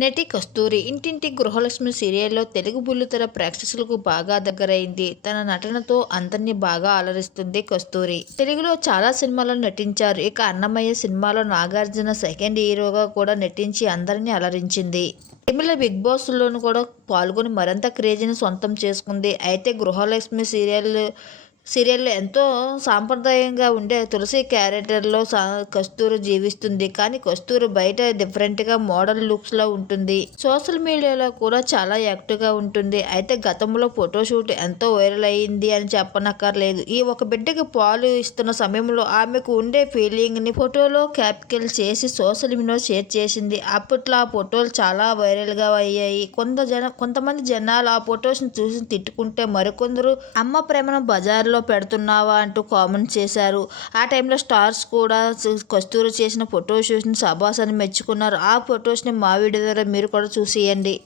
నటి కస్తూరి ఇంటింటి గృహలక్ష్మి సీరియల్లో తెలుగు బుల్లితెర ప్రేక్షకులకు బాగా దగ్గరైంది. తన నటనతో అందరినీ బాగా అలరిస్తుంది కస్తూరి. తెలుగులో చాలా సినిమాల్లో నటించారు. ఇక అన్నమయ్య సినిమాలో నాగార్జున సెకండ్ హీరోగా కూడా నటించి అందరినీ అలరించింది. తమిళ బిగ్ బాస్లోను కూడా పాల్గొని మరింత క్రేజీని సొంతం చేసుకుంది. అయితే గృహలక్ష్మి సీరియల్ సీరియల్లో ఎంతో సాంప్రదాయంగా ఉండే తులసి క్యారెక్టర్లో సా కస్తూరి జీవిస్తుంది. కానీ కస్తూరి బయట డిఫరెంట్గా మోడల్ లుక్స్లో ఉంటుంది. సోషల్ మీడియాలో కూడా చాలా యాక్టివ్గా ఉంటుంది. అయితే గతంలో ఫోటోషూట్ ఎంతో వైరల్ అయ్యింది అని చెప్పనక్కర్లేదు. ఈ ఒక బిడ్డకి పాలు ఇస్తున్న సమయంలో ఆమెకు ఉండే ఫీలింగ్ని ఫోటోలో క్యాప్కిల్ చేసి సోషల్ మీడియాలో షేర్ చేసింది. అప్పట్లో ఆ ఫోటోలు చాలా వైరల్గా అయ్యాయి. కొంత జన కొంతమంది జనాలు ఆ ఫొటోస్ని చూసి తిట్టుకుంటే మరికొందరు అమ్మ ప్రేమను బజార్లో పెడుతున్నావా అంటూ కామెంట్ చేశారు. ఆ టైంలో స్టార్స్ కూడా కస్తూరి చేసిన ఫొటోషూట్ని సబాస్ అని మెచ్చుకున్నారు. ఆ ఫొటోస్ని మా వీడియో ద్వారా మీరు కూడా చూసేయండి.